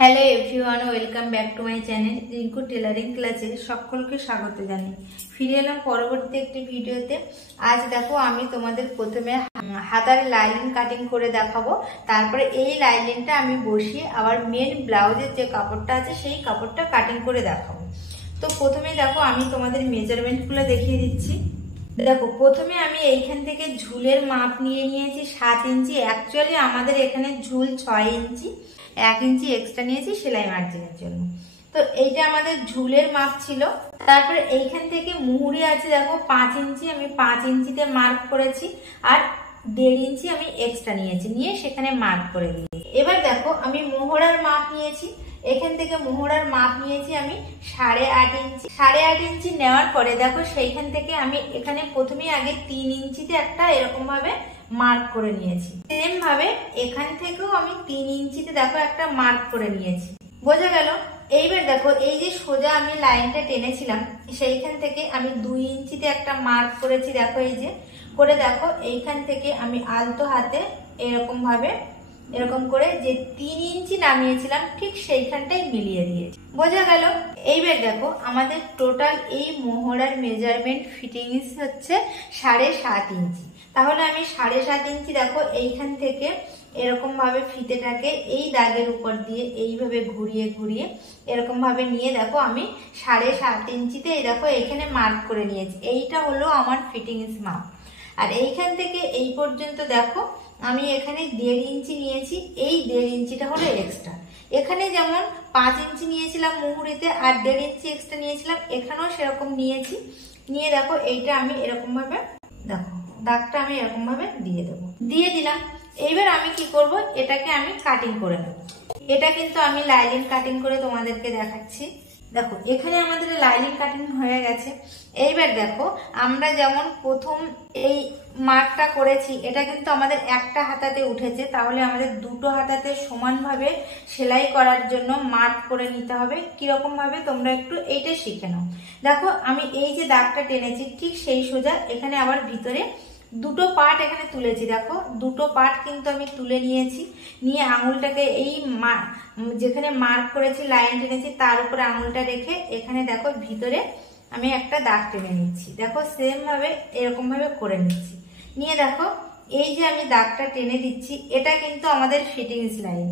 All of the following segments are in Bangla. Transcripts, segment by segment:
Hello everyone, welcome back to my channel Rinku tailoring ক্লাসে সকলকে স্বাগত জানাই। ফিরে এলাম পরবর্তী একটি ভিডিওতে। আজ দেখো আমি তোমাদের প্রথমে হাতার লাইনিং কাটিং করে দেখাবো, তারপরে এই লাইনিংটা আমি বসিয়ে আবার মেন ব্লাউজের যে কাপড়টা আছে সেই কাপড়টা কাটিং করে দেখাবো। তো প্রথমে দেখো আমি তোমাদের মেজারমেন্টগুলো দেখিয়ে দিচ্ছি। দেখো প্রথমে আমি এইখান থেকে ঝুলের মাপ নিয়ে নিয়েছি 7 ইঞ্চি। অ্যাকচুয়ালি আমাদের এখানে ঝুল 6 ইঞ্চি, 1 ইঞ্চি এক্সট্রা নিয়েছি সেলাই মার্জিনের জন্য। তো এইটা আমাদের ঝুলের মাপ ছিল। তারপরে এইখান থেকে মুহুরি আছে দেখো 5 ইঞ্চি, আমি 5 ইঞ্চিতে মার্ক করেছি আর 1.5 ইঞ্চি আমি এক্সট্রা নিয়েছি, নিয়ে সেখানে মার্ক করে দিয়েছি। এবার দেখো আমি মোহরার মাপ নিয়েছি, এখান থেকে মোহরার মাপ নিয়েছি আমি 8.5 ইঞ্চি। 8.5 ইঞ্চি নেওয়ার পরে দেখো সেইখান থেকে আমি এখানে প্রথমে আগে 3 ইঞ্চিতে একটা এরকম ভাবে মার্ক করে নিয়েছি। সেম ভাবে এখান থেকেও আমি 3 ইঞ্চিতে দেখো একটা মার্ক করে নিয়েছি। বোঝা গেল? এইবার দেখো এই যে সোজা আমি লাইনটা টেনেছিলাম সেইখান থেকে আমি 2 ইঞ্চিতে একটা মার্ক করেছি। দেখো এই যে করে দেখো এইখান থেকে আমি আলতো হাতে এরকম ভাবে এরকম করে যে 3 ইঞ্চি নামিয়েছিলাম ঠিক সেইখানটাই মিলিয়ে দিয়েছি। বোঝা গেল? এইবার দেখো আমাদের টোটাল এই মোহরার মেজারমেন্ট ফিটিংস হচ্ছে 7.5 ইঞ্চি। তাহলে আমি 7.5 ইঞ্চি দেখো এইখান থেকে এরকম ভাবে ফিতেটাকে এই দাগের উপর দিয়ে এইভাবে ঘুরিয়ে ঘুরিয়ে এরকম ভাবে নিয়ে দেখো আমি 7.5 ইঞ্চিতে এই দেখো এখানে মার্ক করে নিয়েছি। এইটা হলো আমার ফিটিংস মাপ। আর এইখান থেকে এই পর্যন্ত দেখো আমি এখানে 1.5 ইঞ্চি নিয়েছি, এই 1.5 ইঞ্চিটা হলো এক্সট্রা। এখানে যেমন 5 ইঞ্চি নিয়েছিলাম মুহুরিতে আর 1.5 ইঞ্চি এক্সট্রা নিয়েছিলাম, এখানেও সেরকম নিয়েছি। নিয়ে দেখো এইটা আমি এরকম ভাবে দেখো দাগটা আমি এরকম ভাবে দিয়ে দিলাম। এইবার আমি কি করব, এটাকে আমি কাটিং করে নেব। এটা কিন্তু আমি লাইনিং কাটিং করে তোমাদেরকে দেখাচ্ছি। দেখো এখানে আমাদের লাইনিং কাটিং হয়ে গেছে। এইবার দেখো আমরা যেমন প্রথম এই মার্কটা করেছি এটা কিন্তু আমাদের একটা হাতাতে উঠেছে, তাহলে আমাদের দুটো হাতাতে সমানভাবে সেলাই করার জন্য মার্ক করে নিতে হবে। কিরকম ভাবে তোমরা একটু এইটা শিখে নাও। দেখো আমি এই যে দাগটা টেনেছি ঠিক সেই সোজা এখানে আবার ভিতরে দুটো পার্ট এখানে তুলেছি। দেখো দুটো পার্ট কিন্তু আমি তুলে নিয়েছি, নিয়ে আঙুলটাকে এই যেখানে মার্ক করেছি লাইন টেনেছি তার উপরে আঙুলটা রেখে এখানে দেখো ভিতরে আমি একটা দাগ টেনে নিচ্ছি। দেখো সেম ভাবে এরকম ভাবে করে নিচ্ছি। নিয়ে দেখো এই যে আমি দাগটা টেনে দিচ্ছি এটা কিন্তু আমাদের ফিটিংস লাইন।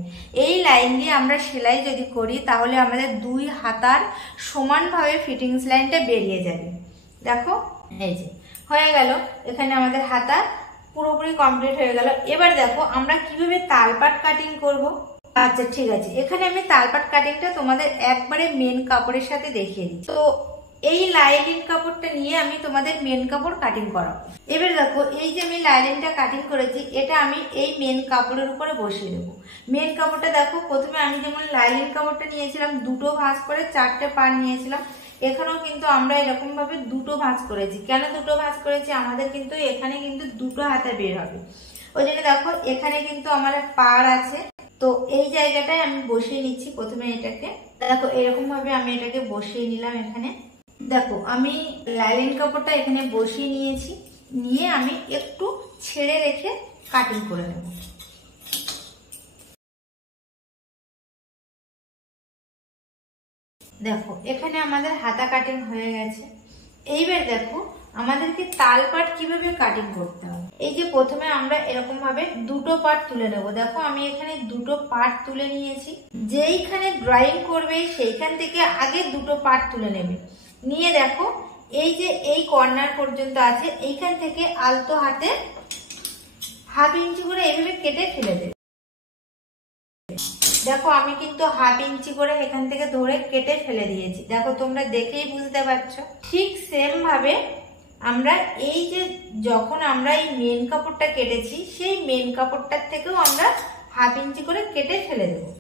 এই লাইন দিয়ে আমরা সেলাই যদি করি তাহলে আমাদের 2 হাতার সমানভাবে ফিটিংস লাইনটা বেরিয়ে যাবে। দেখো এই যে হয়ে গেল, এখানে আমাদের হাতা পুরোপুরি কমপ্লিট হয়ে গেল। এবার দেখো আমরা কিভাবে তালপাট কাটিং করব। আচ্ছা ঠিক আছে, এখানে আমি তালপাট কাটিংটা তোমাদের একবারে মেন কাপড়ের সাথে দেখিয়ে দিচ্ছি। তো এই লাইনিং কাপড়টা নিয়ে আমি তোমাদের মেন কাপড় কাটিং করাবো। এবার দেখো এই যে আমি লাইনিংটা কাটিং করেছি এটা আমি এই মেন কাপড়ের উপরে বসিয়ে দেবো। মেন কাপড়টা দেখো প্রথমে আমি যেমন লাইনিং কাপড়টা নিয়েছিলাম দুটো ভাঁজ করে 4টে পার্ট নিয়েছিলাম, এখানেও কিন্তু আমরা এরকম ভাবে দুটো ভাঁজ করেছি। কেন দুটো ভাঁজ করেছি, আমাদের কিন্তু এখানে কিন্তু দুটো হাতা বের হবে, ওই জন্য দেখো এখানে কিন্তু আমার পাড় আছে। তো এই জায়গাটায় আমি বসিয়ে নিচ্ছি প্রথমে এটাকে। দেখো এরকম ভাবে আমি এটাকে বসিয়ে নিলাম। এখানে দেখো আমি লাইনিং কাপড়টা এখানে বসিয়ে নিয়েছি, নিয়ে আমি একটু ছেড়ে রেখে কাটিং করে নেব। দেখো এখানে আমাদের হাতা কাটিং হয়ে গেছে। এইবার দেখো আমাদেরকে তালপাট কিভাবে কাটিং করতে হবে। এই যে প্রথমে আমরা এরকম ভাবে দুটো পার্ট তুলে নেব। দেখো আমি এখানে দুটো পার্ট তুলে নিয়েছি। যেইখানে ড্রয়িং করবে সেইখান থেকে আগে দুটো পার্ট তুলে নেবে, নিয়ে দেখো এই যে এই কর্নার পর্যন্ত আছে এইখান থেকে আলতো হাতে 1/2 ইঞ্চি করে এইভাবে কেটে ফেলে দেবে। দেখো আমি কিন্তু 1/2 ইঞ্চি করে এখান থেকে ধরে কেটে ফেলে দিয়েছি। দেখো তোমরা দেখেই বুঝতে পারছো। ঠিক সেম ভাবে আমরা এই যে যখন আমরা এই মেন কাপড়টা কেটেছি সেই মেন কাপড়টার থেকেও আমরা 1/2 ইঞ্চি করে কেটে ফেলে দেবো।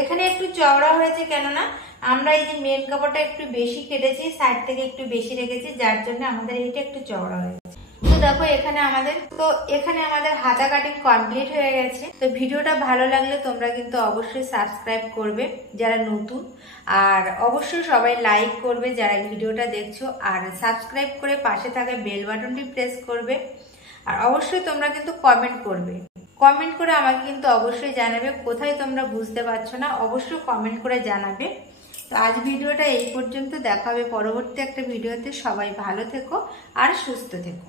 এখানে একটু চওড়া হয়েছে, কেননা আমরা এই যে মেন কাপড়টা একটু বেশি কেটেছি, সাইড থেকে একটু বেশি রেখেছি, যার জন্য আমাদের এইটা একটু চওড়া হয়েছে। তো দেখো এখানে আমাদের হাতা কাটিং কমপ্লিট হয়ে গেছে। তো ভিডিওটা ভালো লাগলে তোমরা কিন্তু অবশ্যই সাবস্ক্রাইব করবে যারা নতুন, আর অবশ্যই সবাই লাইক করবে যারা ভিডিওটা দেখছো, আর সাবস্ক্রাইব করে পাশে থাকা বেল বাটনটি প্রেস করবে। আর অবশ্যই তোমরা কিন্তু কমেন্ট করবে কমেন্ট করে আমাকে কিন্তু অবশ্যই জানাবে কোথায় তোমরা বুঝতে পারছো না, অবশ্যই কমেন্ট করে জানাবে। তো আজ ভিডিওটা এই পর্যন্ত, দেখা হবে পরবর্তী একটা ভিডিওতে। সবাই ভালো থেকো আর সুস্থ থেকো।